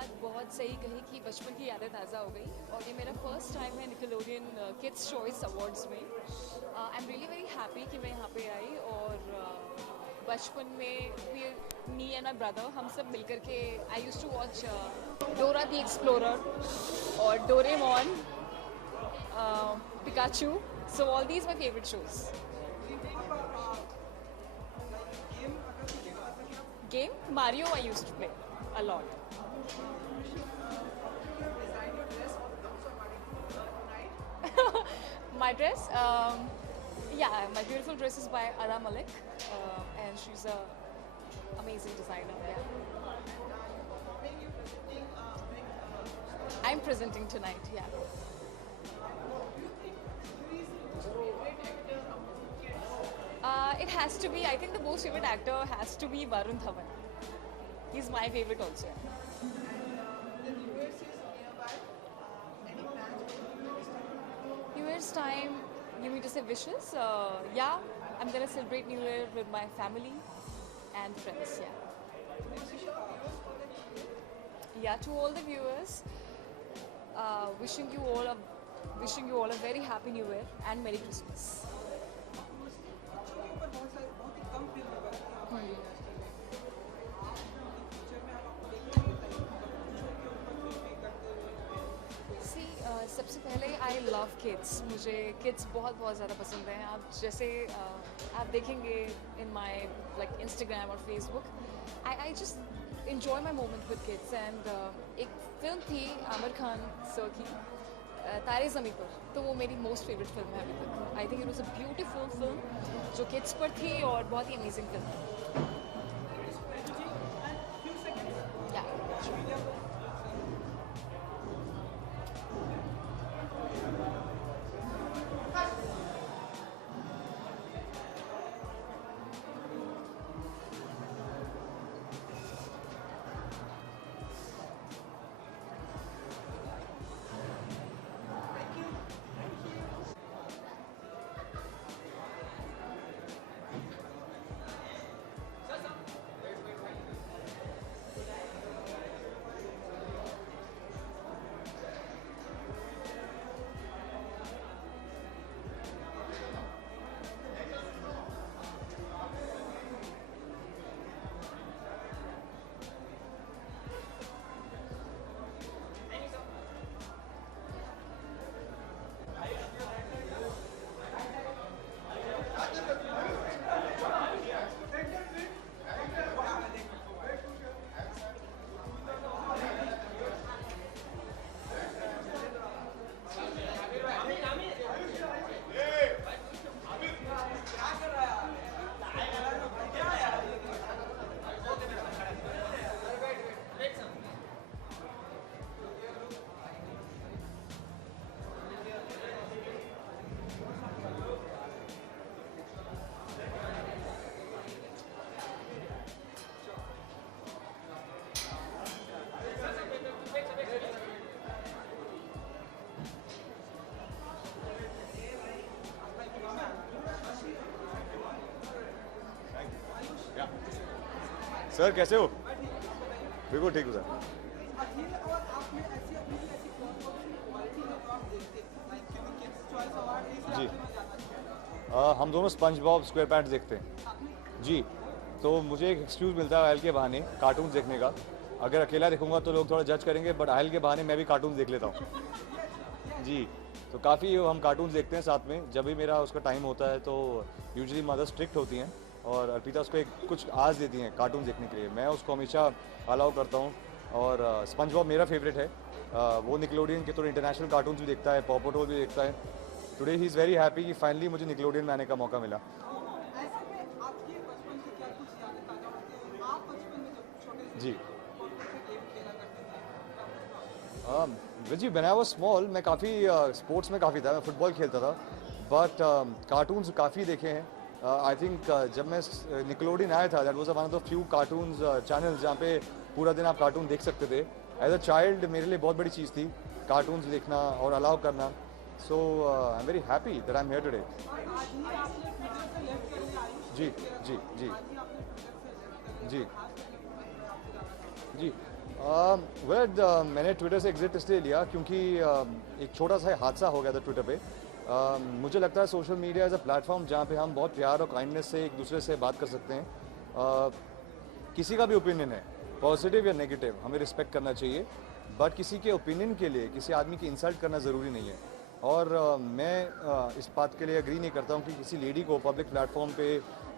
बात बहुत सही कही कि बचपन की यादें ताज़ा हो गई और ये मेरा फर्स्ट टाइम है निकलोडियन किड्स चॉइस अवार्ड्स में। I am really very happy कि मैं यहाँ पे आई और बचपन में मी एंड माई ब्रदर हम सब मिलकर के I use to watch Dora the Explorer और Doraemon, Pikachu, so all these my favourite shows. Game Mario I used to play a lot. My dress, yeah, my beautiful dress is by Ada Malik, and she's a amazing designer. Yeah, I'm presenting tonight. Yeah. It has to be. I think the most favorite actor has to be Varun Dhawan. He's my favorite also. New Year's time, you mean to say wishes? Yeah, I'm gonna celebrate New Year with my family and friends. Yeah. Yeah, to all the viewers, wishing you all a very happy New Year and Merry Christmas. सबसे पहले I love kids, मुझे kids बहुत बहुत ज़्यादा पसंद हैं। आप जैसे आप देखेंगे इन माई लाइक इंस्टाग्राम और Facebook, I just enjoy my moment with kids. And एक फिल्म थी आमिर खान सर की, तारे ज़मीं पर, तो वो मेरी मोस्ट फेवरेट फिल्म है अभी तक। I think it was a beautiful film जो किड्स पर थी और बहुत ही अमेजिंग फिल्म है। सर कैसे हो? बिल्कुल ठीक हूँ सर। जी हम दोनों स्पंज बॉब स्क्वायर पैंट्स देखते हैं जी, तो मुझे एक एक्सक्यूज़ मिलता है आयल के बहाने कार्टून देखने का। अगर अकेला देखूंगा तो लोग थोड़ा जज करेंगे, बट आयल के बहाने मैं भी कार्टून देख लेता हूँ जी। तो काफ़ी हम कार्टून देखते हैं साथ में, जब भी मेरा उसका टाइम होता है। तो यूजुअली मदर स्ट्रिक्ट होती हैं और अर्पिता उसको एक कुछ आज देती हैं कार्टून देखने के लिए, मैं उसको हमेशा अलाउ करता हूँ। और स्पंज बॉब मेरा फेवरेट है, वो निकलोडियन के थोड़े इंटरनेशनल कार्टून्स भी देखता है, पॉप पटोल भी देखता है। Today he is very happy कि फाइनली मुझे निकलोडियन में आने का मौका मिला। जी जी, व्हेन आई वाज स्मॉल मैं काफ़ी स्पोर्ट्स में काफ़ी था, मैं फुटबॉल खेलता था, बट कार्टून्स काफ़ी देखे हैं। आई थिंक जब मैं निकलोडियन आया था, that was one of the few cartoons channels जहाँ पे पूरा दिन आप कार्टून देख सकते थे। एज अ चाइल्ड मेरे लिए बहुत बड़ी चीज़ थी कार्टून्स देखना और अलाउ करना। So I am very happy that I am here today. जी जी जी जी जी मैंने ट्विटर से एग्जिट इसलिए लिया क्योंकि एक छोटा सा हादसा हो गया था ट्विटर पे। मुझे लगता है social media as a platform जहाँ पे हम बहुत प्यार और काइंडनेस से एक दूसरे से बात कर सकते हैं। किसी का भी ओपिनियन है, पॉजिटिव या नेगेटिव, हमें रिस्पेक्ट करना चाहिए, बट किसी के ओपिनियन के लिए किसी आदमी की इंसल्ट करना ज़रूरी नहीं है। और मैं इस बात के लिए एग्री नहीं करता हूँ कि किसी लेडी को पब्लिक प्लेटफॉर्म पे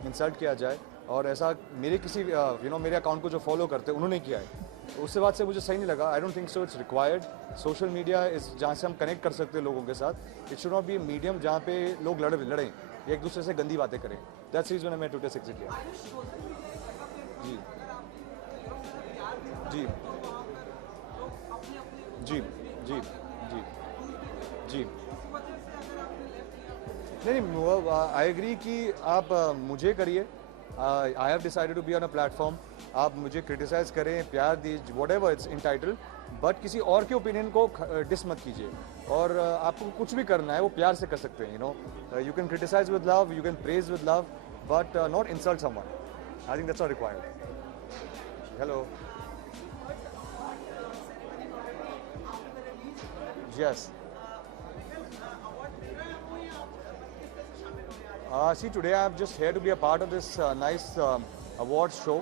इंसल्ट किया जाए, और ऐसा मेरे किसी मेरे अकाउंट को जो फॉलो करते हैं उन्होंने किया है, तो उससे बात से मुझे सही नहीं लगा। I don't think so it's required. Social media इस जहाँ से हम कनेक्ट कर सकते हैं लोगों के साथ, it should not be medium जहाँ पे लोग लड़ें या एक दूसरे से गंदी बातें करें। दैट्स रीजन मैंने ट्विटर से एग्जिट किया। जी जी जी जी जी जी नहीं, आई एग्री कि आप मुझे करिए। I have decided to be on a platform. आप मुझे क्रिटिसाइज करें, प्यार दीजिए, whatever it's entitle, but किसी और के ओपिनियन को डिस मत कीजिए। और आपको कुछ भी करना है वो प्यार से कर सकते हैं। You can criticise with love, you can praise with love, but not insult someone. I think that's not required. Hello, yes. See, today I'm just here to be a part of this nice awards show.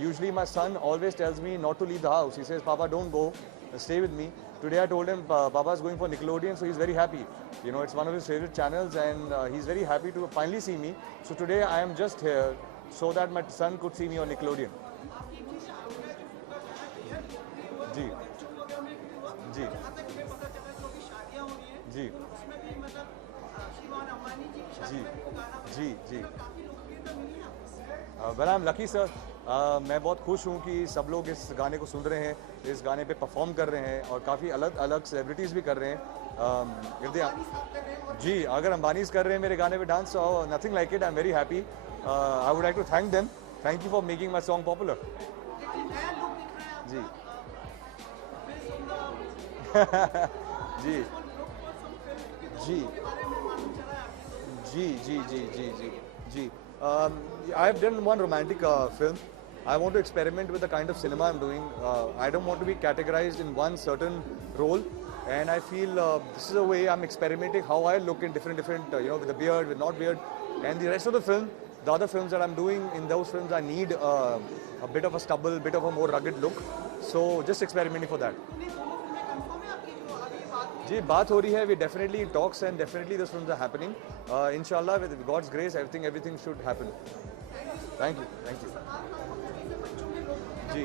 Usually my son always tells me not to leave the house. He says, Papa, don't go, stay with me. Today I told him Papa is going for Nickelodeon, so he's very happy. It's one of his favorite channels, and he's very happy to finally see me. So today I am just here so that my son could see me on Nickelodeon. जी जी जी जी जी जी well, I am lucky sir. मैं बहुत खुश हूँ कि सब लोग इस गाने को सुन रहे हैं, इस गाने पे परफॉर्म कर रहे हैं, और काफ़ी अलग अलग सेलिब्रिटीज़ भी कर रहे हैं। जी, अगर अंबानीज कर रहे हैं मेरे गाने पे dance, nothing like it. I am very happy. I would like to thank them. Thank you for making my song popular. जी जी जी जी जी जी जी जी जी I have done one romantic film. I want to experiment with the kind of cinema I'm doing. I don't want to be categorized in one certain role, and I feel this is a way I'm experimenting how I look in different with the beard, with not beard, and the rest of the film, the other films that I'm doing, in those films I need a bit of a stubble, bit of a more rugged look. So just experimenting for that. जी, बात हो रही है, we definitely talks and definitely those films are happening. Inshallah, with God's grace, everything should happen. Thank you. जी,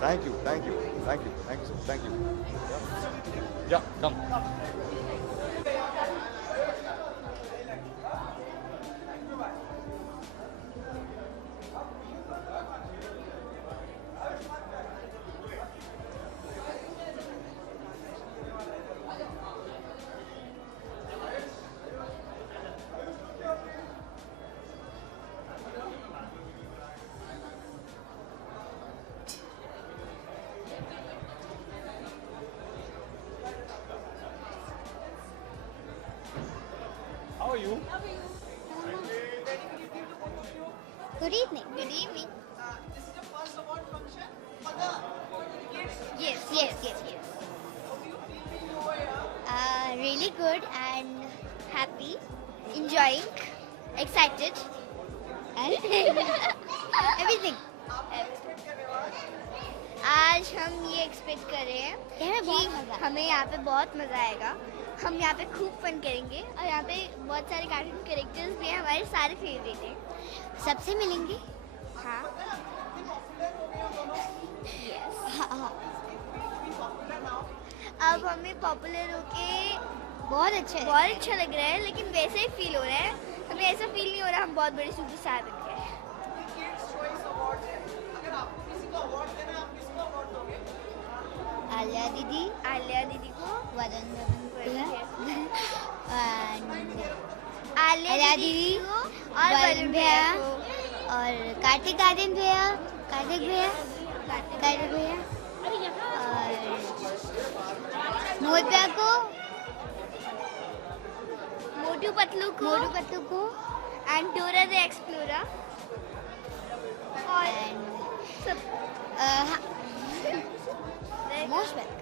thank you so much. Thank you. Yeah, come. How are you? Good evening. Good evening. This is the first award function for the kids. Yes. How do you feel being over here? Really good and happy, enjoying, excited, and everything. आप expect कर रहे हो आज? आज हम ये expect कर रहे हैं कि हमें यहाँ पे बहुत मज़ा आएगा। हम यहाँ पे खूब फन करेंगे, और यहाँ पे बहुत सारे कार्टून कैरेक्टर्स भी हैं, हमारे सारे फेवरेट हैं। सबसे मिलेंगे। हाँ। हाँ। अब हमें पॉपुलर होके बहुत अच्छा लग रहा है, लेकिन वैसे ही फील हो रहा है। हमें ऐसा फील नहीं हो रहा हम बहुत बड़े सुपरस्टार बन गए हैं। Kids Choice Award है। अगर आपको किसी को अवार्ड देना है, आप किसको अवार्ड दोगे? आलिया दीदी को, वरुण भैया, आलिया दीदी को, और वरुण भैया, और कार्तिक भैया, और मोहित को, मोटू पतलू को, एंड डोरा द एक्सप्लोरर, और मोस्ट वेलकम।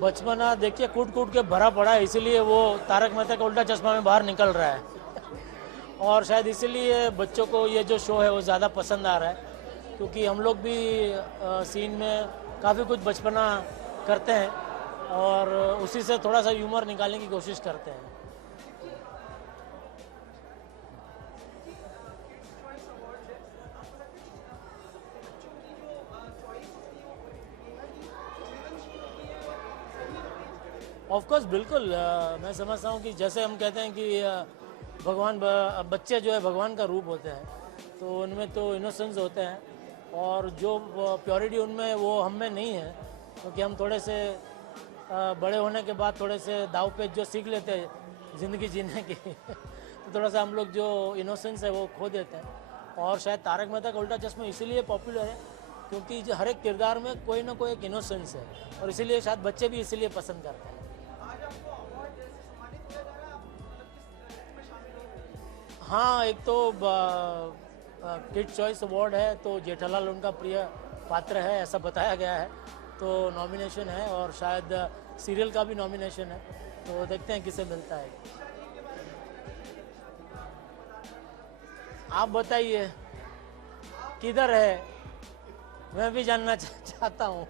बचपना देखिए कूट कूट के भरा पड़ा है, इसीलिए वो तारक मेहता का उल्टा चश्मा में बाहर निकल रहा है और शायद इसीलिए बच्चों को ये जो शो है वो ज़्यादा पसंद आ रहा है, क्योंकि हम लोग भी सीन में काफ़ी कुछ बचपना करते हैं और उसी से थोड़ा सा ह्यूमर निकालने की कोशिश करते हैं। ऑफ कोर्स बिल्कुल, मैं समझता हूँ कि जैसे हम कहते हैं कि भगवान बच्चे जो है भगवान का रूप होते हैं, तो उनमें तो इनोसेंस होते हैं और जो प्योरिटी उनमें वो हम में नहीं है, क्योंकि हम थोड़े से बड़े होने के बाद थोड़े से दाव पे जो सीख लेते हैं ज़िंदगी जीने की तो थोड़ा सा हम लोग जो इनोसेंस है वो खो देते हैं। और शायद तारक मेहता का उल्टा चश्मा इसीलिए पॉपुलर है क्योंकि जो हर एक किरदार में कोई ना कोई एक इनोसेंस है और इसीलिए शायद बच्चे भी इसीलिए पसंद करते हैं। हाँ, एक तो किड चॉइस अवार्ड है, तो जेठालाल उनका प्रिय पात्र है ऐसा बताया गया है, तो नॉमिनेशन है और शायद सीरियल का भी नॉमिनेशन है, तो देखते हैं किसे मिलता है। आप बताइए किधर है, मैं भी जानना चाहता हूँ।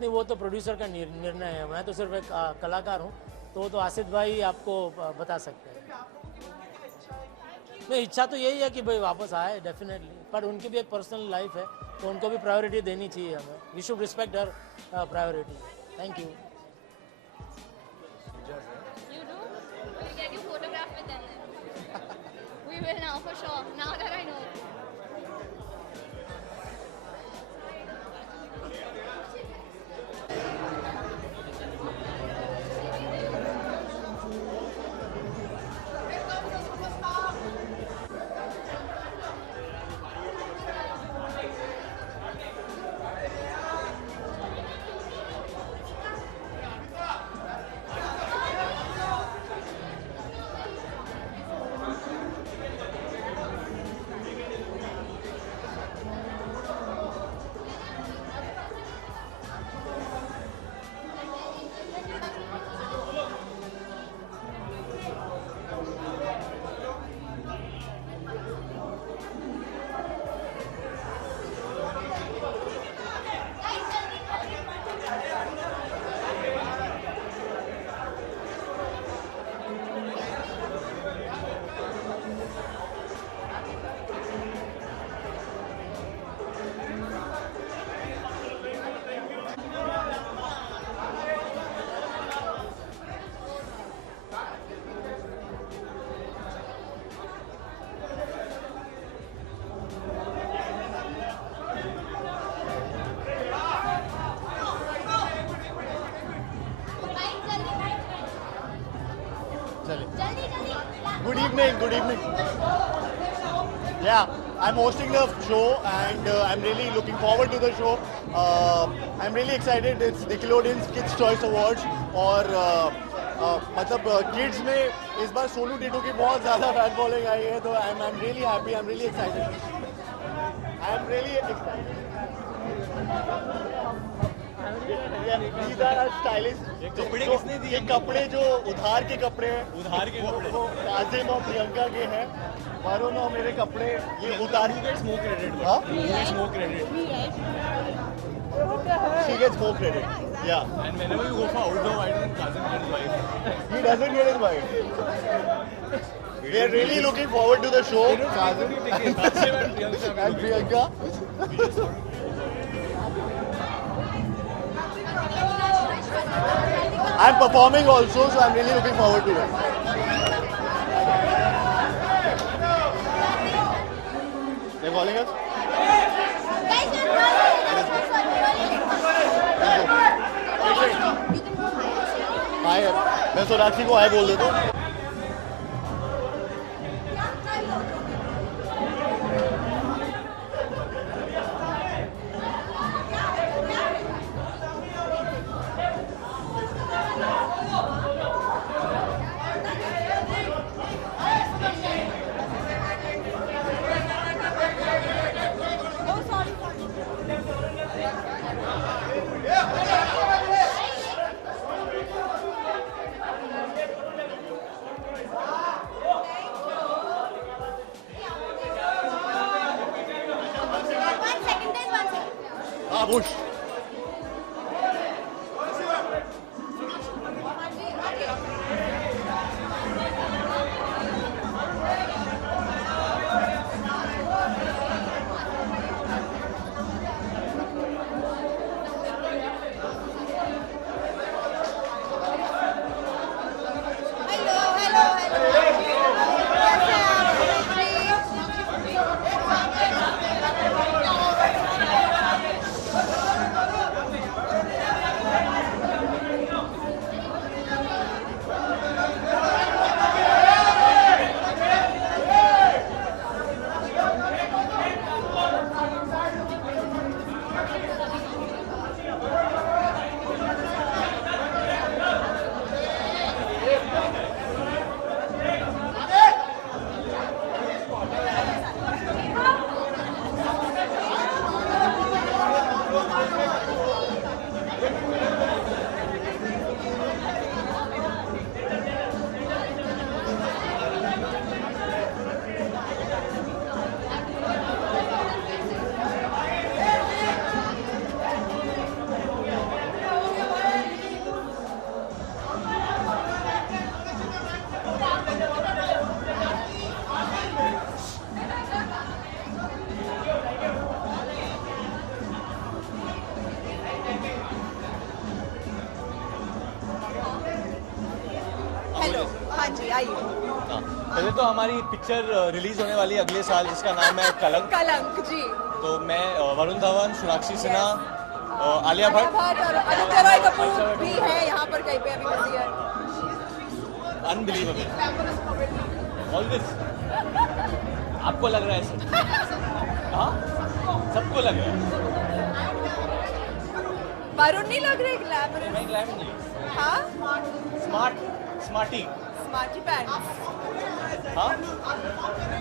नहीं, वो तो प्रोड्यूसर का निर्णय है, मैं तो सिर्फ एक कलाकार हूँ, तो वो तो आसिफ भाई आपको बता सकते हैं। नहीं, इच्छा तो यही है कि भाई वापस आए डेफिनेटली, पर उनकी भी एक पर्सनल लाइफ है, तो उनको भी प्रायोरिटी देनी चाहिए हमें। We should respect her priority. Thank you. You do? We'll get you photographed with them then. We will now for sure. Now that I know. Good evening. Yeah, I'm hosting the show and I'm really looking forward to the show. I'm really excited. It's Nickelodeon's Kids Choice Awards और मतलब kids में इस बार सोनू टिटू की बहुत ज़्यादा fan following I है तो I'm really happy. I'm really excited. I'm really excited. These are our stylists. कपड़े किसने दिए? ये कपड़े जो उधार के कपड़े हैं. उधार के कपड़े? वो काजिम और प्रियंका के हैं. वरुण और मेरे कपड़े ये उधार. Smoke credit. हाँ? Smoke credit. She gets more credit. Yeah. And whenever you go for outdoor, why don't Kazim get his wife? He doesn't get his wife. We are really looking forward to the show. Kazim and Priyanka. I'm performing also, so I'm really looking forward to it. They're calling us? हाय मैं सोनाक्षी को हाय बोल देता हूँ. Bush. Hello, हाँ जी आइए. पहले तो हमारी पिक्चर रिलीज होने वाली है अगले साल जिसका नाम है कलंक. कलंक जी. तो मैं वरुण धवन, सोनाक्षी सिन्हा, आलिया भट्ट और आदित्य रॉय कपूर भी है यहाँ पर कहीं पे अभी बिजी है. अनबिलीवेबल. ऑलवेज. आपको लग रहा है ऐसा? हाँ, सबको लग रहा है. वरुण नहीं लग रहे ग्लैमरस. मैं ग्लैमर नहीं. हाँ, स्मार्टी. Smarty pants. हाँ,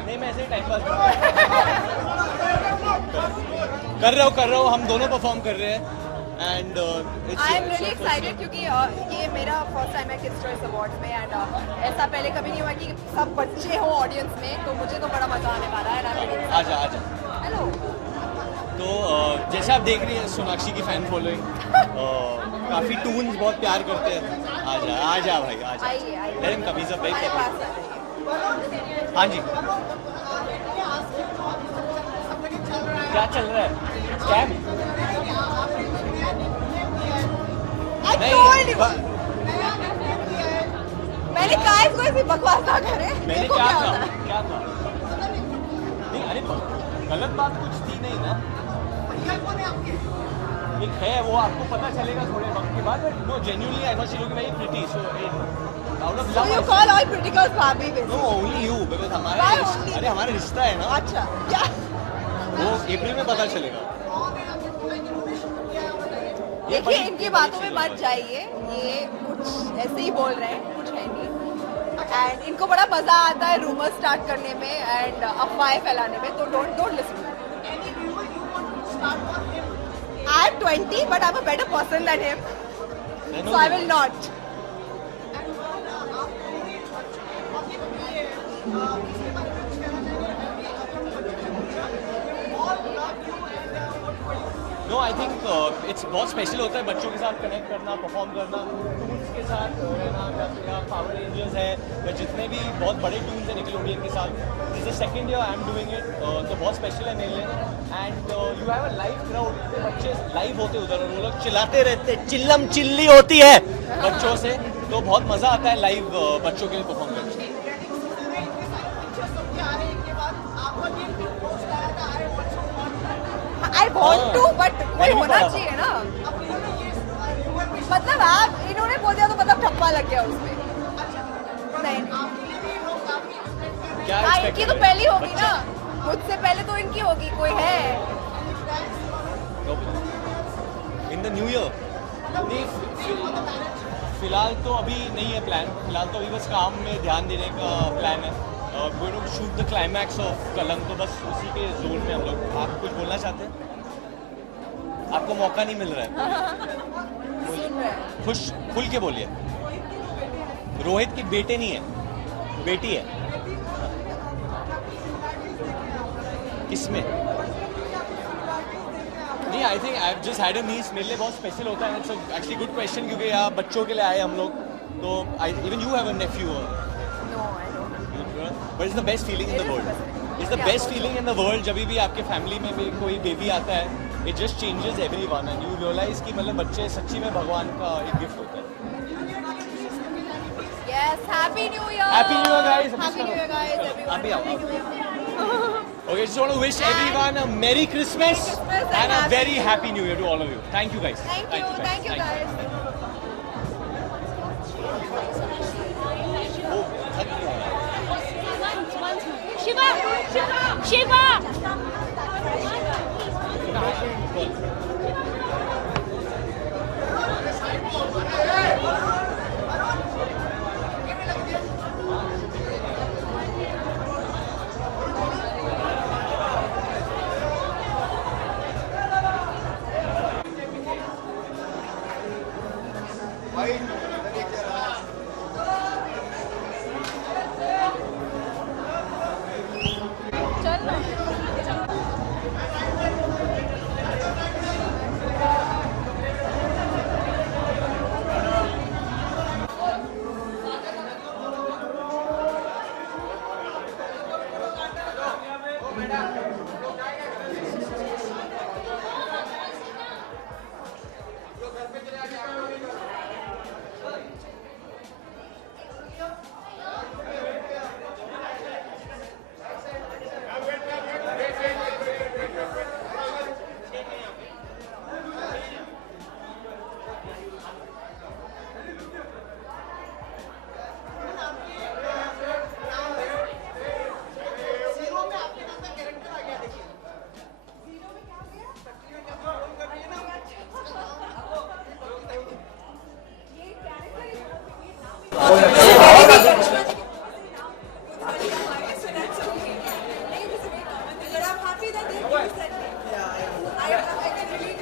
नहीं मैं ऐसे ही टाइम पास कर रहा हूँ. हम दोनों परफॉर्म कर रहे हैं. And I am really excited क्योंकि ये मेरा फर्स्ट टाइम है किड्स चॉइस अवार्ड्स में एंड ऐसा पहले कभी नहीं हुआ कि सब बच्चे हों ऑडियंस में, तो मुझे तो बड़ा मजा आने वाला है. आजा. हेलो. तो जैसे आप देख रही हैं सोनाक्षी की फैन फॉलोइंग, काफ़ी टून्स बहुत प्यार करते हैं. आजा भाई आजा. आइए. Let him come, he is a very हमारे पास आ जाइए. हाँ जी. क्या चल रहा है? स्कैम? नहीं, मैंने कहा इसको ऐसी बकवास ना करे. मैंने क्या कहा? नहीं, अरे गलत बात कुछ थी नहीं ना. एक है वो आपको पता चलेगा थोड़े वक्त के बाद, but no genuinely I thought she look very pretty, so out of So love you call all pretty girls Barbie basically? No only you, because Why हमारा only? अरे हमारा रिश्ता है ना, अच्छा क्या? वो अप्रैल में पता चलेगा। देखिए इनकी बातों में मत जाइए, ये कुछ ऐसे ही बोल रहे हैं, कुछ है नहीं। एंड इनको बड़ा मजा आता है रूमर स्टार्ट करने में एंड अफवाहें फैलाने में, तो don't listen. I am 20 but I am a better person than him, so I will not. No I think it's बहुत स्पेशल होता है बच्चों के साथ कनेक्ट करना, परफॉर्म करना, टून्स के साथ रहना, या पावर रेंजर्स है, या जितने भी बहुत बड़े टून्स हैं निकलोडियन के साथ। This is second year I am doing it, तो बहुत स्पेशल है मेरे लिए। And you have a live crowd, इतने बच्चे लाइव होते उधर और वो लोग चिल्लाते रहते, चिल्लम चिल्ली होती है बच्चों से, तो बहुत मज़ा आता है लाइव बच्चों के लिए परफॉर्म करने में। आई वॉन्ट टू बट कोई होना चाहिए ना, मतलब आप इन्होंने बोल दिया तो मतलब ठप्पा लग गया उसमें। नहीं क्या हाँ, expect इनकी कर तो रहे पहली हो? होगी ना, मुझसे पहले तो इनकी होगी, कोई है इन द न्यू ईयर? नहीं, फिलहाल तो अभी नहीं है प्लान, फिलहाल तो अभी बस काम में ध्यान देने का प्लान है। Going to shoot the climax of Kalank, तो बस उसी के जोन में हम लोग। आप कुछ बोलना चाहते हैं? आपको मौका नहीं मिल रहा है, खुश खुल के बोलिए। रोहित की बेटे नहीं है, बेटी है। किसमें? नहीं, I think I just had a nice, मेरे लिए बहुत स्पेशल होता है। इट्स एक्चुअली गुड क्वेश्चन, क्योंकि यहाँ बच्चों के लिए आए हम लोग, तो even you have a nephew, but it's the best feeling in the world. It's the best feeling in the world जब भी आपके फैमिली में भी कोई बेबी आता है, it just changes everyone and you realise कि मतलब बच्चे सच्ची में भगवान का एक गिफ्ट होता है। Yes, happy new year, happy new year guys, happy new year guys everyone. आप भी आओ। Okay, just want to wish everyone a Merry Christmas and a very Happy New Year to all of you. Thank you guys. Thank you guys. Oh, थक गया यार। Shiva! Shiva!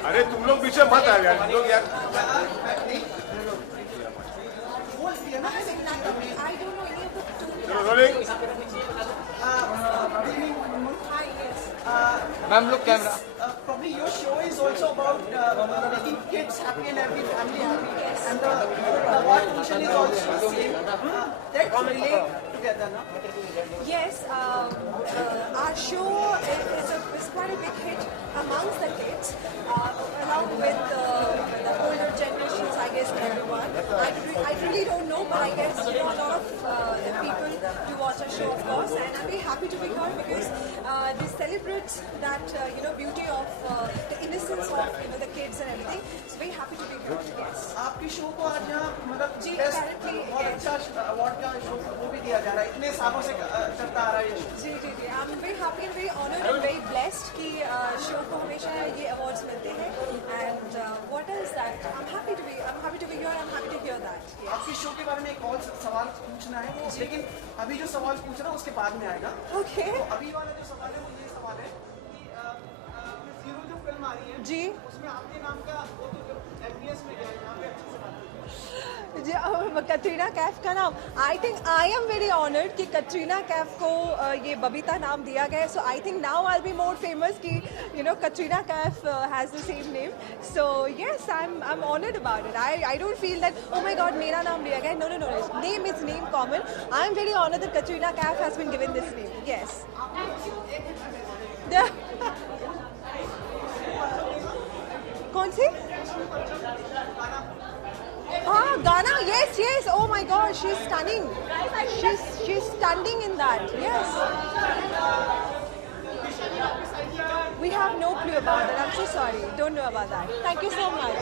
अरे तुम लोग पीछे मत आ यार, तुम लोग यार। चलो रोलिंग। मैम लोग camera. Probably your show is also about making kids happy and every family happy, and the award function is also the same. That relate together, no? Yes, our show is quite a big hit amongst the kids, along with the older generations, I guess, and everyone. I really don't know, but I guess a lot of people do watch our show, of course, and I'm very happy to be here because this celebrates that beauty of the innocence of the kids and everything. So very happy to be here. Yes. आपकी show को आज यहाँ मतलब जी, best apparently, बहुत yes. अच्छा award का show वो भी दिया जा रहा है, इतने सालों से चलता आ रहा है ये शो. जी जी जी I'm very happy and very honored and very blessed कि शो को हमेशा ये अवार्ड्स मिलते हैं. And what else that I'm happy to be here. I'm happy to hear that. Yes. आपकी शो के बारे में एक और सवाल पूछना है, लेकिन अभी जो सवाल पूछ रहा हूँ उसके बाद में आएगा. Okay. तो अभी वाला जो सवाल है वो ये सवाल है कि जीरो जो फिल्म आ रही है जी. उसमें आपके नाम का वो तो एमबीएस में गया है, यहाँ पे अच्छे से बात. कटरीना कैफ का नाम आई think I am very honoured कि कटरीना कैफ को ये बबीता नाम दिया गया है. So I think now I be more famous कि Katrina Kaif has the same name. So yes I am honoured about it. I don't feel that oh my god मेरा नाम लिया गया. No no no, name is name common. I am very honoured that Katrina Kaif has been given this name. Yes. कौन सी? हाँ गाना. yes yes oh my god she's stunning. she's stunning in that. Yes. We have no clue about it. I'm so sorry. Don't know about that. Thank you so much.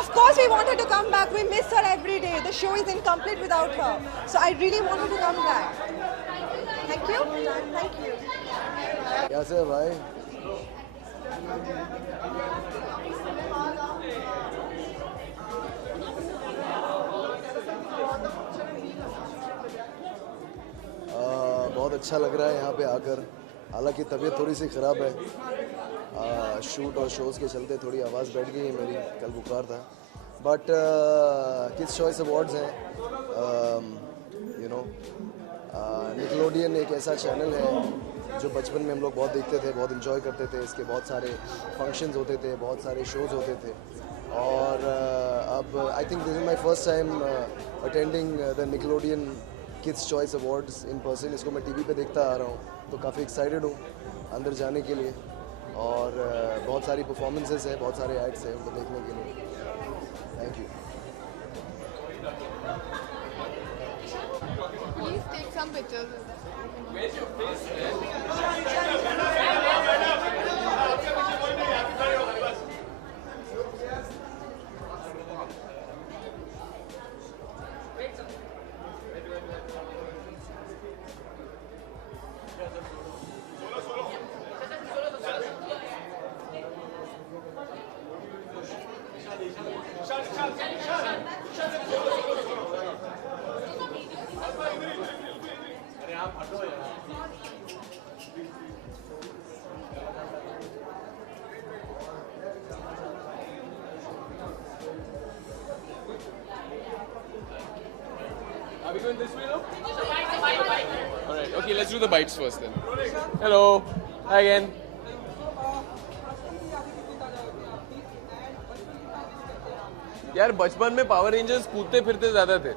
Of course we want her to come back. We miss her every day. The show is incomplete without her. So I really want her to come back. Thank you. Thank you. कैसे भाई? बहुत अच्छा लग रहा है यहाँ पे आकर. हालांकि तबीयत थोड़ी सी ख़राब है. शूट और शोज़ के चलते थोड़ी आवाज़ बैठ गई है मेरी. कल बुखार था. बट किड्स चॉइस अवार्ड्स हैं. निकलोडियन एक ऐसा चैनल है जो बचपन में हम लोग बहुत देखते थे, बहुत इन्जॉय करते थे. इसके बहुत सारे फंक्शंस होते थे, बहुत सारे शोज़ होते थे. और अब I think this is my first time attending the Nickelodeon kids choice awards in person. इसको मैं टीवी पे देखता आ रहा हूँ, तो काफ़ी एक्साइटेड हूँ अंदर जाने के लिए. और बहुत सारी परफॉर्मेंसेस हैं, बहुत सारे एक्ट्स हैं उनको देखने के लिए. Thank you. Please take some pictures with them. Are we going this way now? Alright, okay, let's do the bites first then. Hello. Hi again. यार बचपन में पावर रेंजर्स कूदते फिरते ज्यादा थे.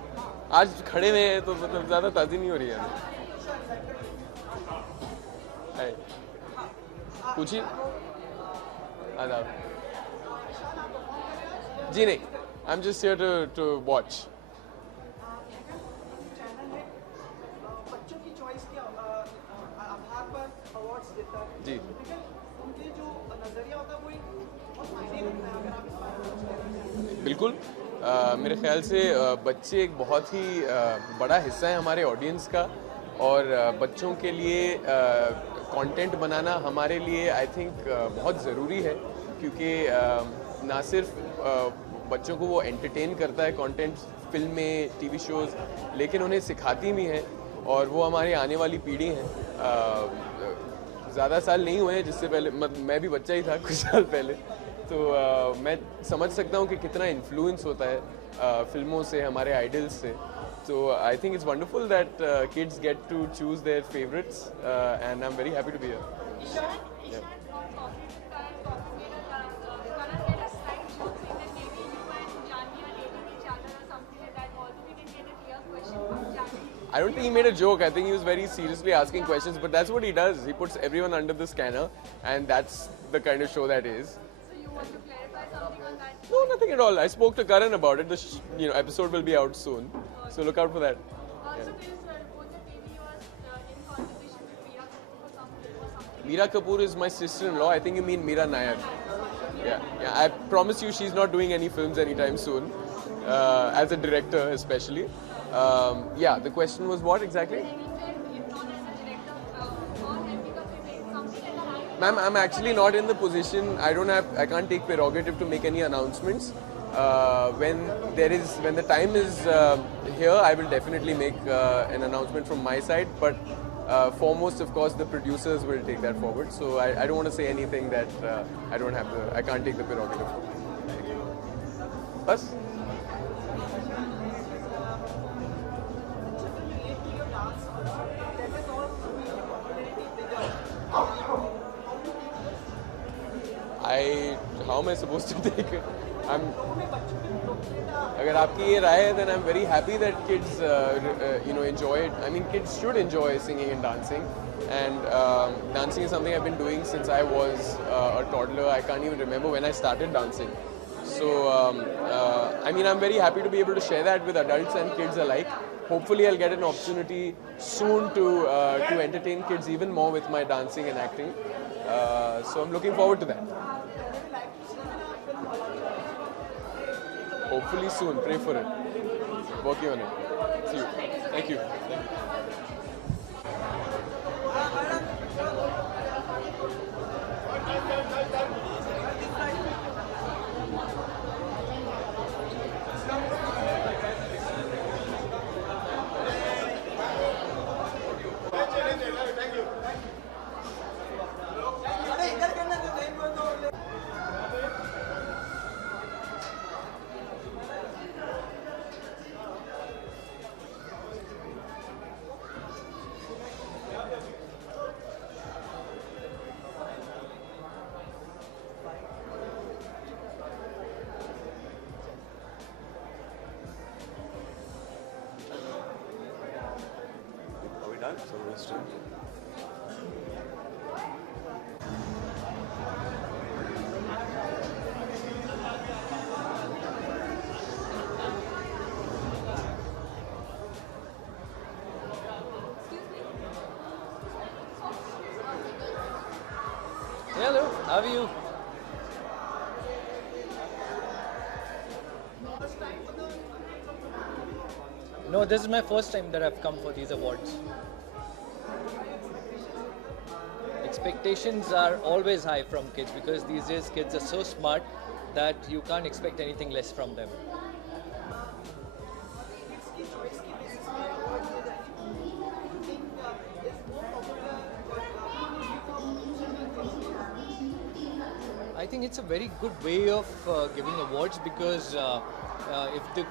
आज खड़े हुए हैं तो मतलब ज्यादा ताज़ी नहीं हो रही है. हाय. पूछिए. आदाब. जी नहीं. I'm just here to watch. बच्चों की चॉइस के आधार पर अवार्ड्स देता है. जी. लेकिन उनके जो नजरिया होता है वो बहुत मायने रखता है. अगर आप इस बारे में कुछ. बिल्कुल. मेरे ख्याल से बच्चे एक बहुत ही बड़ा हिस्सा है हमारे ऑडियंस का. और बच्चों के लिए कंटेंट बनाना हमारे लिए आई थिंक बहुत ज़रूरी है. क्योंकि ना सिर्फ बच्चों को वो एंटरटेन करता है कंटेंट, फिल्में, टीवी शोज़, लेकिन उन्हें सिखाती भी हैं. और वो हमारी आने वाली पीढ़ी हैं. ज़्यादा साल नहीं हुए हैं जिससे पहले मैं भी बच्चा ही था कुछ साल पहले. तो मैं समझ सकता हूँ कि कितना इन्फ्लुएंस होता है फिल्मों से, हमारे आइडल्स से. So I think it's wonderful that kids get to choose their favorites, and I'm very happy to be here. Yeah. I don't think he made a joke. I think he was very seriously asking questions, but that's what he does. He puts everyone under the scanner, and that's the kind of show that is. So you want to clarify something on that? No, nothing at all. I spoke to Karan about it. The episode will be out soon, so look out for that. So there is a report that maybe you are in conversation with Priya Kapoor for something. Meera Kapoor is my sister-in-law. I think you mean Meera Nair. Yeah. I promise you she's not doing any films anytime soon, as a director especially. Yeah, the question was what exactly? Ma'am, I'm actually not in the position. I can't take prerogative to make any announcements. When the time is here, I will definitely make an announcement from my side. But foremost, of course, the producers will take that forward. So I don't want to say anything that I can't take the prerogative. Bas? How am I supposed to take it? अगर आपकी ये राय है, then I'm very happy that kids enjoy it. I mean, kids should enjoy singing and dancing, and dancing is something I've been doing since I was a toddler. I can't even remember when I started dancing. So I mean, I'm very happy to be able to share that with adults and kids alike. Hopefully, I'll get an opportunity soon to entertain kids even more with my dancing and acting. So I'm looking forward to that. Hopefully soon. Pray for it. Working on it. See you. Thank you. Hello, how are you? No, this is my first time that I've come for these awards. Expectations are always high from kids because these days kids are so smart that you can't expect anything less from them. I think it's a very good way of giving awards because if the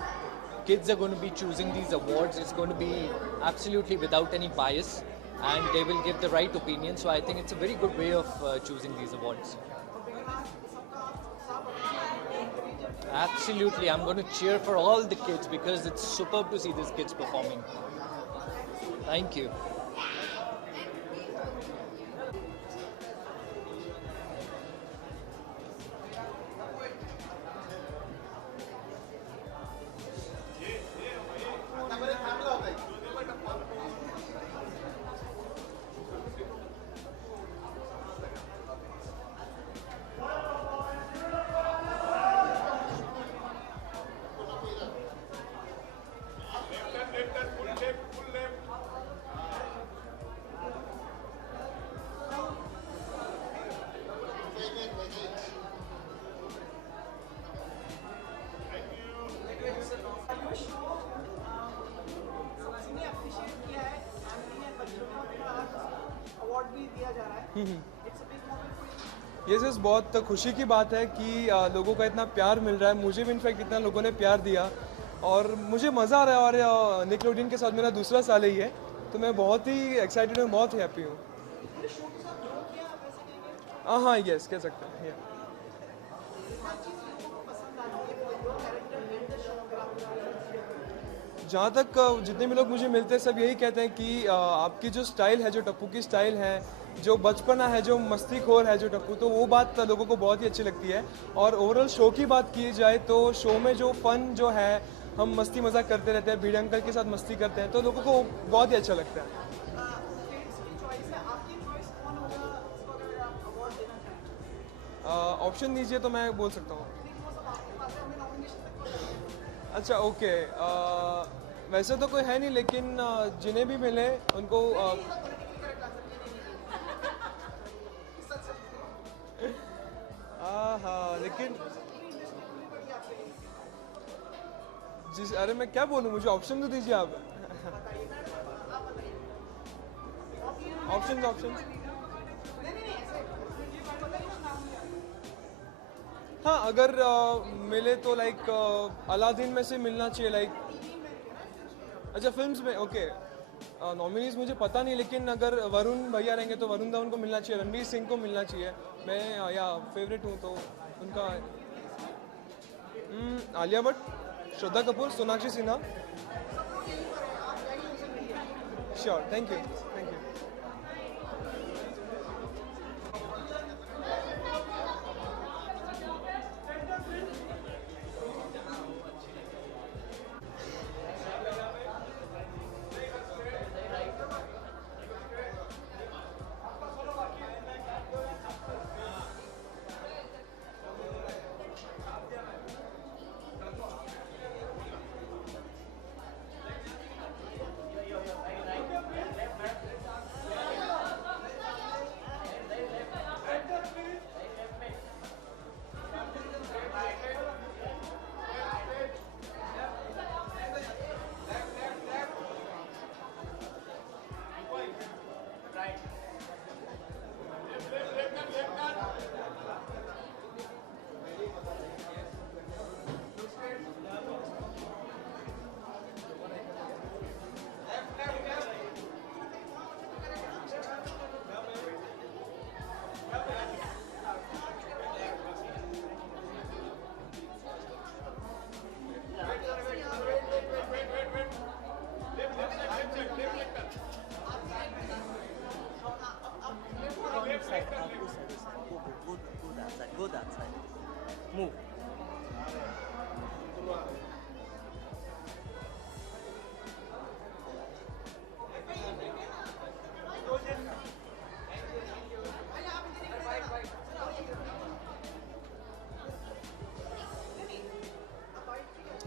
kids are going to be choosing these awards, it's going to be absolutely without any bias and they will give the right opinion. So I think it's a very good way of choosing these awards. Absolutely, I'm going to cheer for all the kids because it's superb to see these kids performing. Thank you. ये सिर्फ बहुत खुशी की बात है कि लोगों का इतना प्यार मिल रहा है. मुझे भी इनफैक्ट इतना लोगों ने प्यार दिया और मुझे मज़ा आ रहा है और निकलोडियन के साथ मेरा दूसरा साल ही है तो मैं बहुत ही एक्साइटेड हूँ, बहुत हैप्पी हूँ. हाँ यस कह सकते हैं. जहाँ तक जितने भी लोग मुझे मिलते हैं सब यही कहते हैं कि आपकी जो स्टाइल है, जो टप्पू की स्टाइल है, जो बचपना है, जो मस्तीखोर है जो टप्पू, तो वो बात लोगों को बहुत ही अच्छी लगती है. और ओवरऑल शो की बात की जाए तो शो में जो फन जो है, हम मस्ती मजाक करते रहते हैं, भिड़े अंकल के साथ मस्ती करते हैं तो लोगों को बहुत ही अच्छा लगता है. ऑप्शन दीजिए तो मैं बोल सकता हूँ। अच्छा ओके, वैसे तो कोई है नहीं, लेकिन जिन्हें भी मिले उनको हाँ, लेकिन अरे मैं क्या बोलूँ, मुझे ऑप्शन तो दीजिए आप। ऑप्शन हाँ, अगर मिले तो लाइक अलादीन में से मिलना चाहिए, लाइक अच्छा फिल्म्स में ओके। नॉमिनीज मुझे पता नहीं, लेकिन अगर वरुण भैया रहेंगे तो वरुण धवन को मिलना चाहिए, रणवीर सिंह को मिलना चाहिए। मैं या फेवरेट हूँ तो उनका Alia Bhatt, Shraddha Kapoor, Sonakshi Sinha. Sure, thank you. Go that side. Move.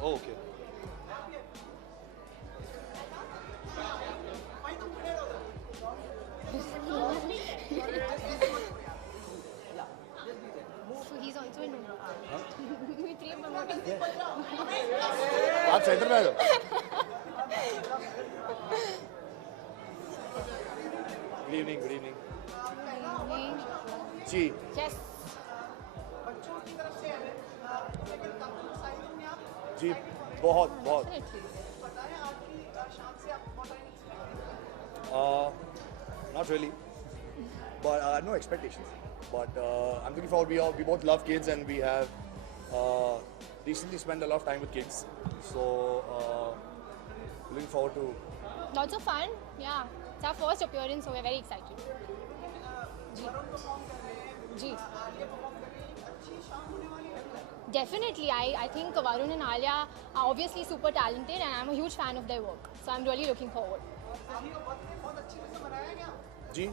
Oh, okay. So he's also in आप सेंटर में आ जाओ। Good evening. जी। Yes. जी, बहुत। Not really, but no expectations. But I'm looking forward. We both love kids, and we have recently spent a lot of time with kids. So looking forward to. Lots of fun. Yeah, it's our first appearance, so we're very excited. Ji. Definitely, I think Varun and Alia are obviously super talented, and I'm a huge fan of their work. So I'm really looking forward. जी,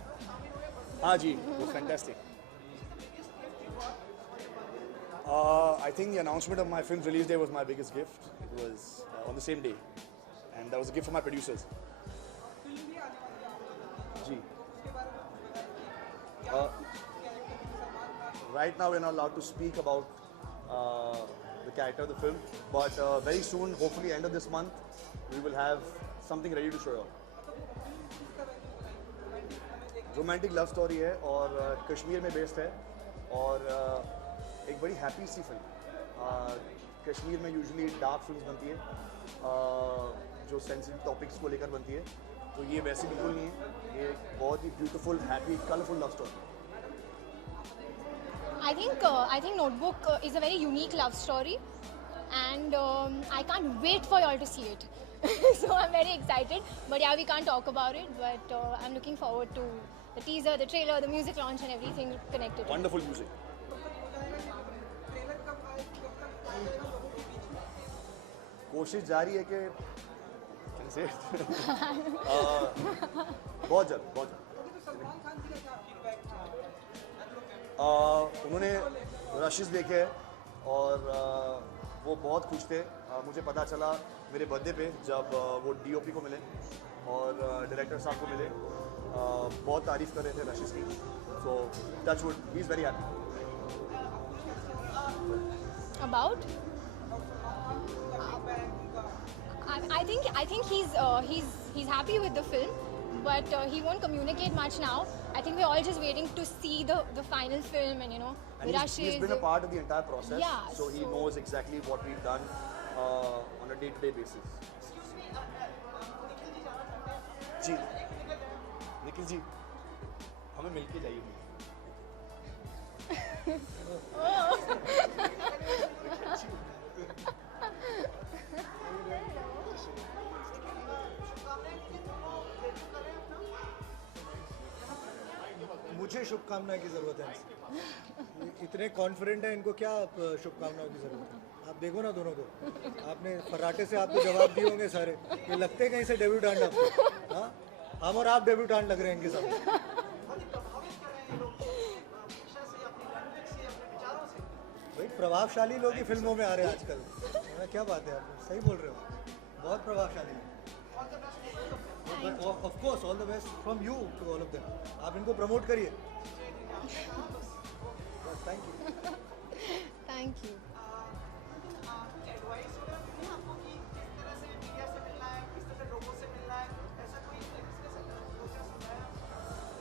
हाँ जी, it was fantastic. I think the announcement of my film's release day was my biggest gift. It was on the same day, and that was a gift from my producers. जी. Right now we're not allowed to speak about the character of the film, but very soon, hopefully end of this month, we will have something ready to show you. Romantic love story है और कश्मीर में based है और एक बड़ी happy सी film. Kashmir में usually dark films बनती है जो सेंसिटिव टॉपिक्स को लेकर बनती है, तो ये वैसे बिल्कुल नहीं है, ये बहुत ही beautiful, happy, colourful love story. I think Notebook is a very unique love story, and I can't wait for y'all to see it. So I'm very excited. But yeah, we can't talk about it. But I'm looking forward to the teaser, the trailer, the music launch, and everything connected. Wonderful music. कोशिश जारी है कि बहुत जल्द। उन्होंने रशिस देखे हैं और वो बहुत खुश थे। मुझे पता चला मेरे बर्थडे पे जब वो DOP को मिले और डायरेक्टर साहब को मिले, बहुत तारीफ़ कर रहे थे रशिस की। सो touch wood, he is very happy. About? I think he's happy with the film, but he won't communicate much now. I think we're all just waiting to see the final film, and And he's been a part of the entire process, Yeah, so he knows exactly what we've done on a day-to-day basis. जी, निखिल जी, हमें मिलके जाइए। मुझे शुभकामना की ज़रूरत है। इतने confident है, इनको क्या शुभकामनाओं की ज़रूरत है? आप देखो ना दोनों को, आपने फर्राटे से आपको जवाब दिए होंगे सारे। ये लगते हैं कहीं से डेब्यूटेंट आपको? हाँ, हम और आप डेब्यूटेंट लग रहे हैं इनके सामने। भाई प्रभावशाली लोग ही फिल्मों में आ रहे हैं आजकल। क्या बात है, आप सही बोल रहे हो, बहुत प्रभावशाली है। But of course, all the best from you to all of them. आप इनको प्रमोट करिए। Thank you. Thank you.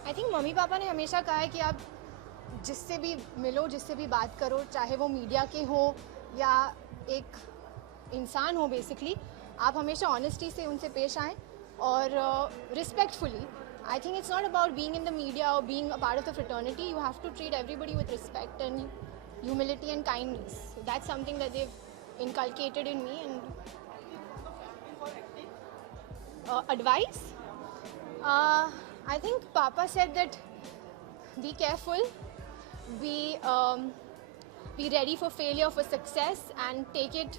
I think mummy papa ने हमेशा कहा है कि आप जिससे भी मिलो, जिससे भी बात करो, चाहे वो मीडिया के हो या एक इंसान हो, बेसिकली आप हमेशा ऑनेस्टी से उनसे पेश आएँ और respectfully. I think it's not about being in the media or being a part of the fraternity. You have to treat everybody with respect and humility and kindness. So that's something that they've inculcated in me. And advice? I think Papa said that be careful, be ready for failure, for success, and take it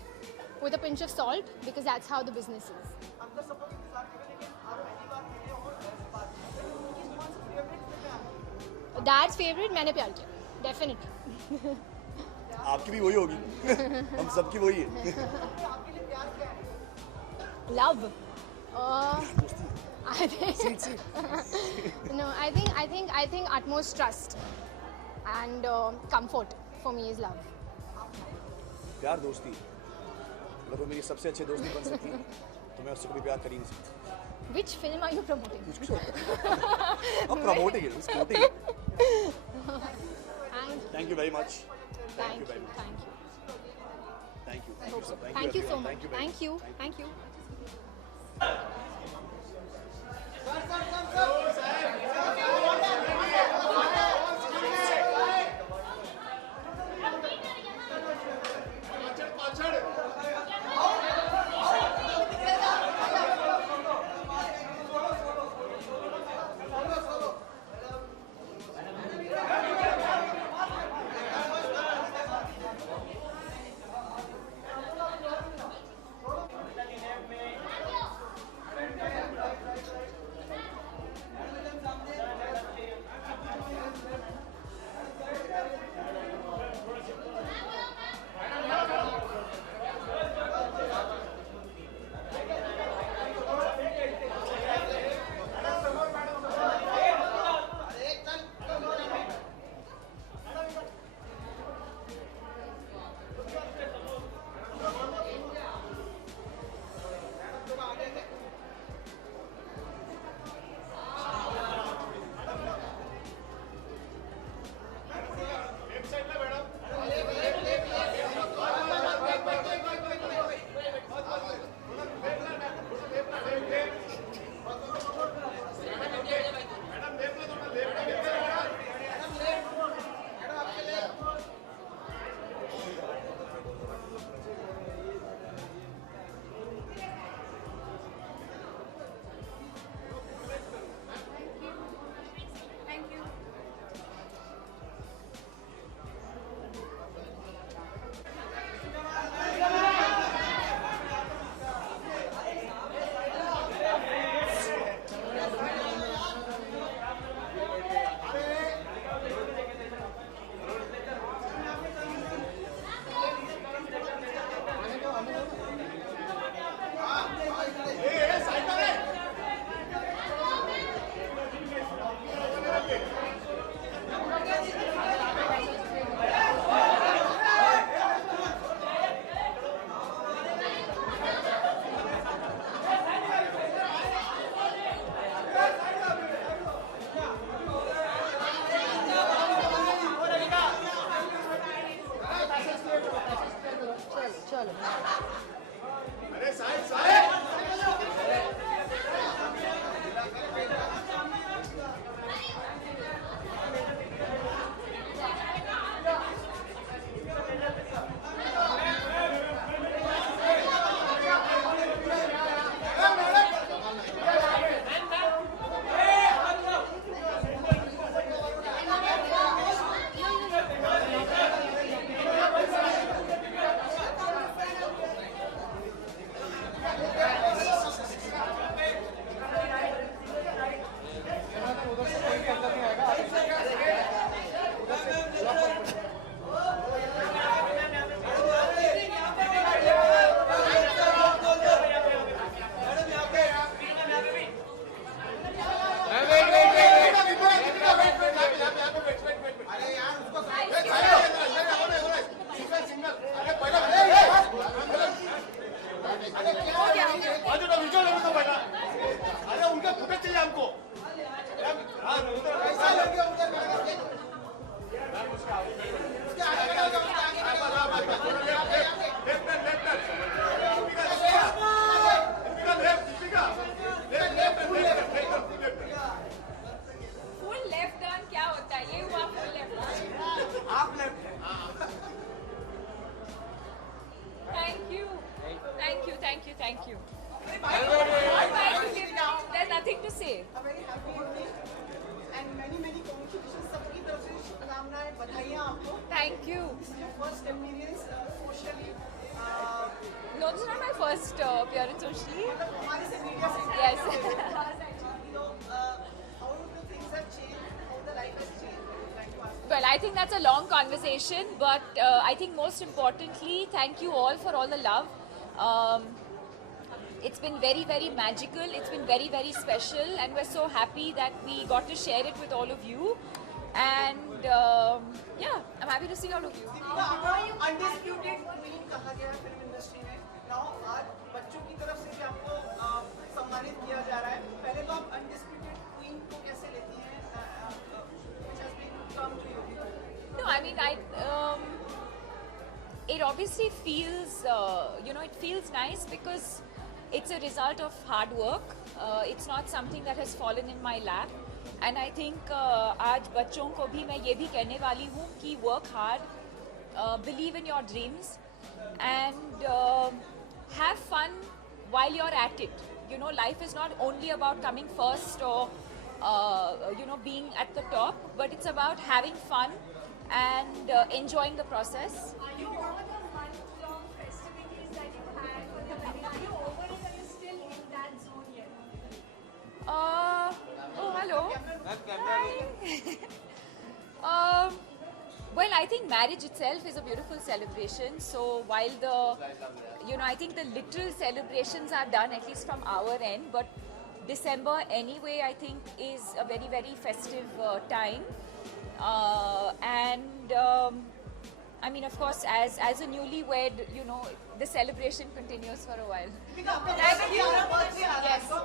with a pinch of salt, because that's how the business is. Dad's favorite, मैंने प्यार किया, definitely. आपकी भी वही होगी। हम सबकी वही है। Love. I think no. I think utmost trust and comfort for me is love. प्यार दोस्ती। अगर वो मेरी सबसे अच्छी दोस्ती बन सकती तो मैं उससे कभी प्यार कर ही नहीं सकता। Which film are you promoting? कुछ भी होता है। अब promoting it, supporting it. Thank you very much. Thank you very much. Thank you. Thank you so much. Thank you. Thank you. Thank you. आपको. Thank you. This is your first appearance socially. No, this is not my first appearance socially. मतलब हमारे से media से. Yes. You know, how the things have changed, how the life has changed. I would like to ask. Well, I think that's a long conversation, but I think most importantly, thank you all for all the love. It's been very, very magical. It's been very, very special, and we're so happy that we got to share it with all of you. And yeah, I'm happy to see all of you. आपको undisputed queen कहा गया है film industry में. Now आज बच्चों की तरफ से भी आपको सम्मानित किया जा रहा है. पहले तो आप अनडिस्प्यूटेड क्वीन को कैसे लेती हैं? Which has been come to you. No, I mean, it obviously feels, it feels nice because it's a result of hard work. It's not something that has fallen in my lap. And I think आज बच्चों को भी मैं ये भी कहने वाली हूँ कि work hard, believe in your dreams, and have fun while you're at it. You know, life is not only about coming first or being at the top, but it's about having fun and enjoying the process. Are you over the month-long festivities that you had for the wedding? Are you over it, or are you still in that zone yet? Oh, hello. Hi. Well, I think marriage itself is a beautiful celebration. So while I think the literal celebrations are done, at least from our end, but December anyway, I think is a very, very festive time. I mean, of course, as a newlywed, the celebration continues for a while. Yes. So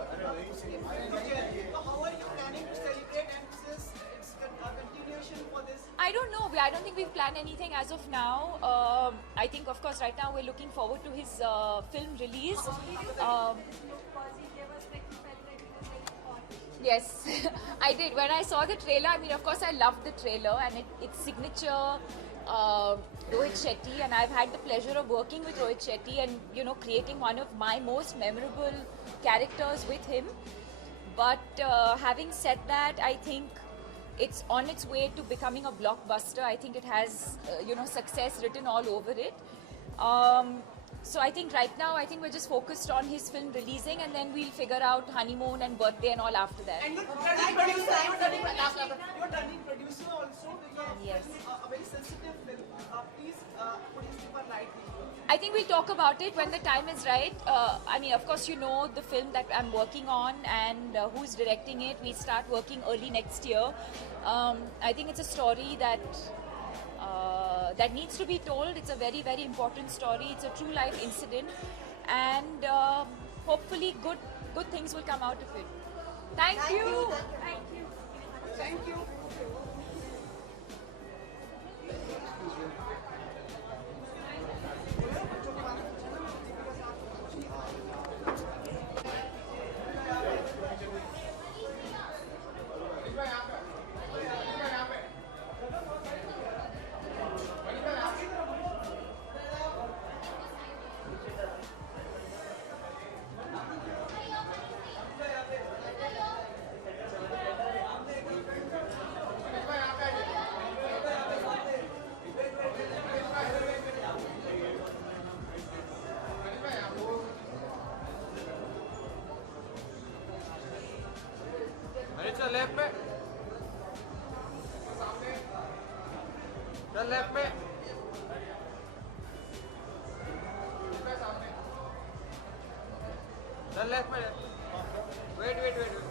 how are you planning to celebrate, and it's a continuation for this? I don't know. I don't think we've planned anything as of now. I think, of course, right now we're looking forward to his film release. Yes, I did. When I saw the trailer, I mean, of course, I loved the trailer, and it's signature Rohit Shetty, and I've had the pleasure of working with Rohit Shetty and, creating one of my most memorable characters with him. But having said that, I think it's on its way to becoming a blockbuster. I think it has, success written all over it. So I think right now, we're just focused on his film releasing, and then we'll figure out honeymoon and birthday and all after that. And you're turning producer also, because Yes. a very sensitive film. Please put his super light. I think we'll talk about it when the time is right. I mean, of course, the film that I'm working on and who's directing it. We start working early next year. I think it's a story that needs to be told. It's a very, very important story. It's a true life incident, and hopefully good things will come out of it. Thank you. Thank you. चल left पे, चल left पे, चल left पे, wait wait wait wait.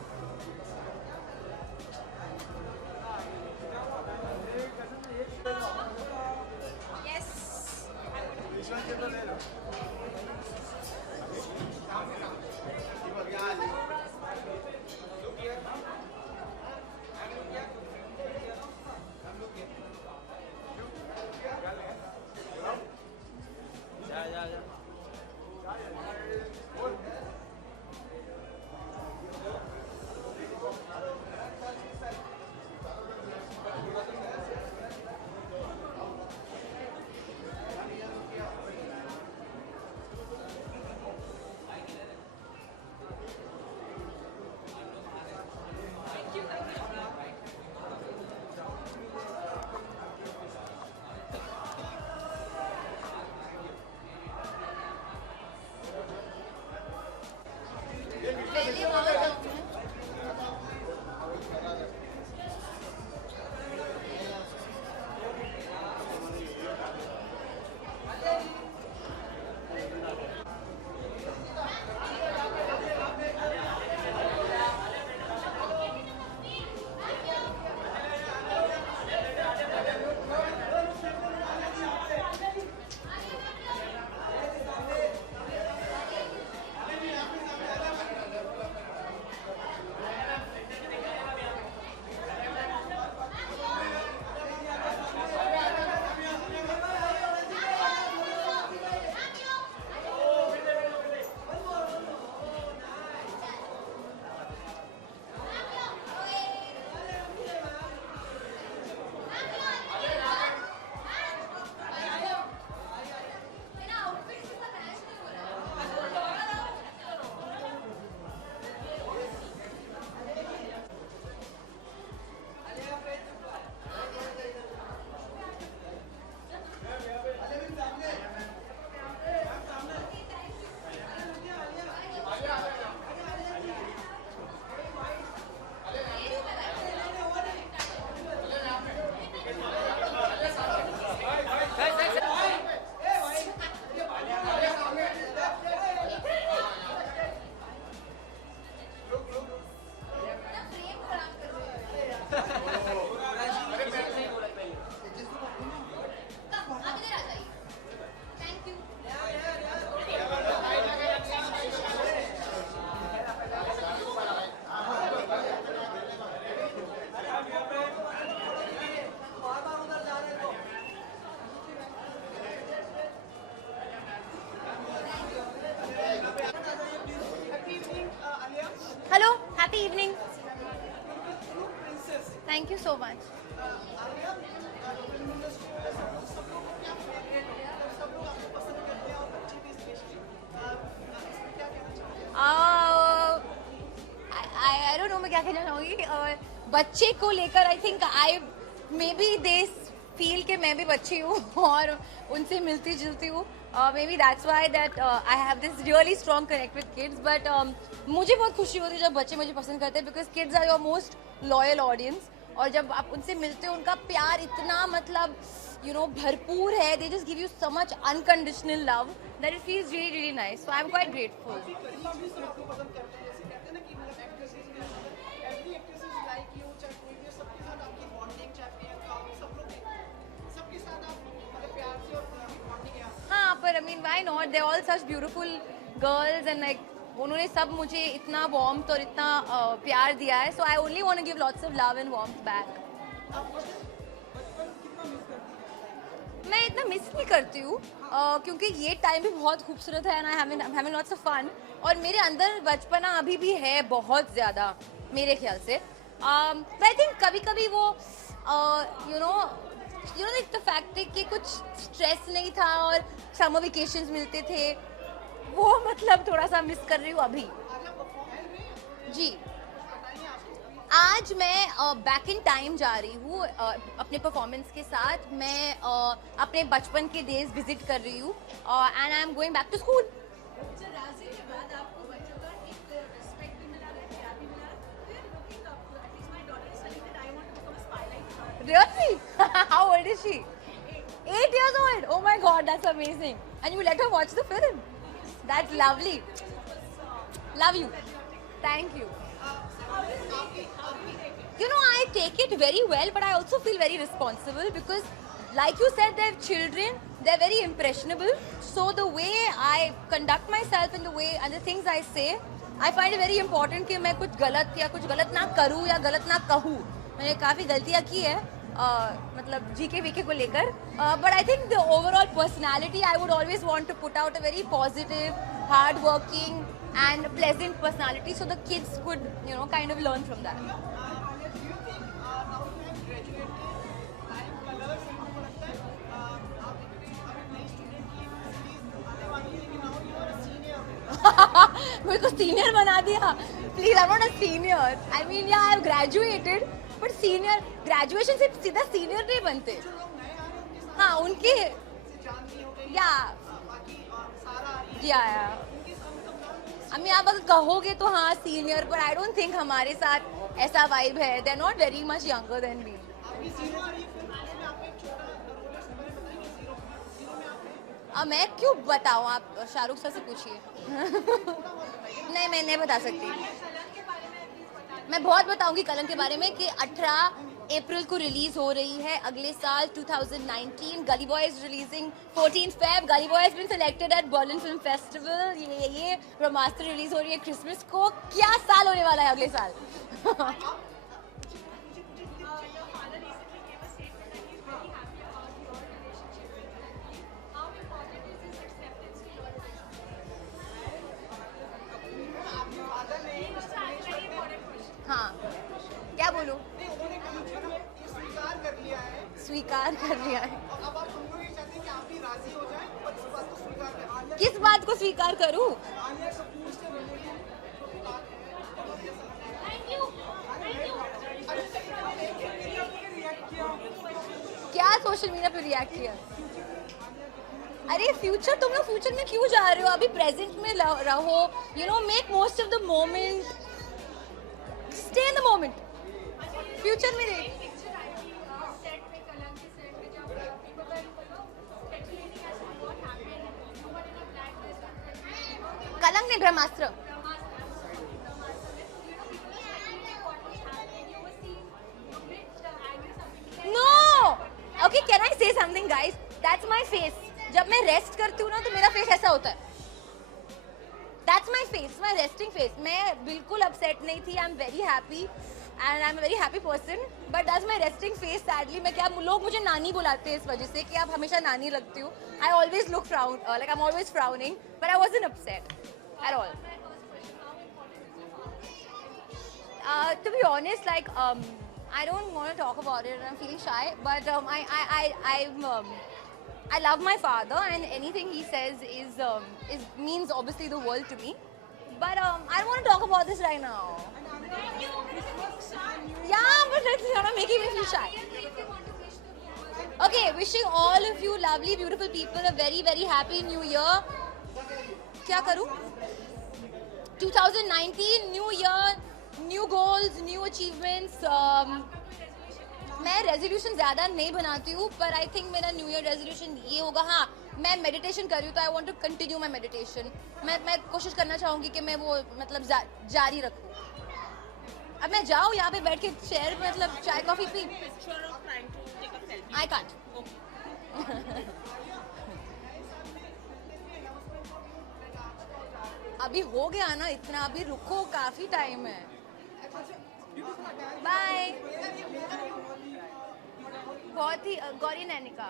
Thank you so much. I don't know मैं क्या कहना चाहूँगी. बच्चे को लेकर I think maybe they feel कि मैं भी बच्ची हूँ और उनसे मिलती जुलती हूँ. Maybe that's why that I have this really strong connect with kids. But मुझे बहुत खुशी होती है जब बच्चे मुझे पसंद करते हैं because kids are your most loyal audience. और जब आप उनसे मिलते हो उनका प्यार इतना मतलब भरपूर है. They just give you so much unconditional love that it feels really really nice. So I'm quite grateful. हाँ पर I mean why not? They're all such beautiful girls and like उन्होंने सब मुझे इतना warmth और इतना प्यार दिया है. So I only want to give lots of love and warmth back. मैं इतना मिस नहीं करती हूँ क्योंकि ये टाइम भी बहुत खूबसूरत है and I'm having lots of fun. और मेरे अंदर बचपना अभी भी है बहुत ज़्यादा मेरे ख्याल से. But I think कभी-कभी वो the fact कि कुछ स्ट्रेस नहीं था और समर वेकेशंस मिलते थे वो मतलब थोड़ा सा मिस कर रही हूँ अभी. जी आज मैं बैक इन टाइम जा रही हूँ अपने परफॉर्मेंस के साथ. मैं अपने बचपन के डेज विजिट कर रही हूँ and I am going back to school. Really? How old is she? 8 years old. Oh my God, that's amazing. And you let her watch the film. That's lovely. Love you. Thank you. I take it very well, but I also feel very responsible because, like you said, they're children. They're very impressionable. So the way I conduct myself and the way and the things I say, I find it very important कि मैं कुछ गलत ना करूँ या गलत ना कहूँ. मैंने काफ़ी गलतियाँ की है मतलब जीके वीके को लेकर. But I think the overall personality, I would always want to put out a very positive, hard-working and pleasant personality so the kids could, kind of learn from that. मेरे को senior बना दिया. Please, I'm not a senior. I mean, yeah, I've graduated, but senior graduation से सीधा senior नहीं बनते. हाँ, उनके I mean, आप अगर कहोगे तो हाँ senior, but I don't think हमारे साथ ऐसा vibe है. They're not very much younger than me. मैं क्यों बताऊँ, आप शाहरुख सर से पूछिए. नहीं, मैं नहीं बता सकती. मैं बहुत बताऊंगी कलंक के बारे में कि 18 अप्रैल को रिलीज हो रही है अगले साल 2019. Gully Boy is releasing 14 Feb. Gully Boy has been selected at Berlin film festival. ये ब्रह्मास्त्र रिलीज हो रही है क्रिसमस को. क्या साल होने वाला है अगले साल. हाँ, क्या बोलूं? स्वीकार कर लिया है. किस बात को स्वीकार करूं? क्या सोशल मीडिया पे रिएक्ट किया? अरे फ्यूचर, तुम लोग फ्यूचर में क्यों जा रहे हो? अभी प्रेजेंट में रहो. Make most of the moment. Stay in the moment. Future में नहीं. कलंक नहीं, ब्रह्मास्त्र. No. Okay, can I say something, guys? That's my face. जब मैं रेस्ट करती हूँ ना तो मेरा फेस ऐसा होता है. That's my face, my resting face. मैं बिल्कुल upset नहीं थी. I'm very happy and I'm a very happy person. But that's my resting face. Sadly, लोग मुझे नानी बुलाते हैं इस वजह से कि आप हमेशा नानी लगती हो. I always look like I'm always frowning, but I wasn't upset at all. To be honest, I don't want to talk about it and I'm feeling shy, but I love my father and anything he says is means obviously the world to me. But I don't want to talk about this right now. Yeah, but it's not making me feel shy. Okay, wishing all of you lovely, beautiful people a very, very happy new year. क्या करूँ? 2019 new year, new goals, new achievements. मैं resolution ज़्यादा नहीं बनाती हूँ, पर I think मेरा new year resolution ये होगा. हाँ, मैं मेडिटेशन कर रही हूँ तो I want to continue my meditation. मैं कोशिश करना चाहूँगी कि मैं वो मतलब जारी रखूँ. अब मैं जाऊँ यहाँ पे बैठ के चेयर पे मतलब चाय कॉफी पी. I can't. अभी हो गया ना इतना, अभी रुको, काफी टाइम है. बाय. बहुत ही Gauri Nainika,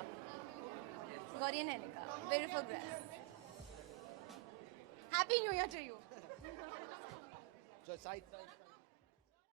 beautiful grass. Happy new year to you.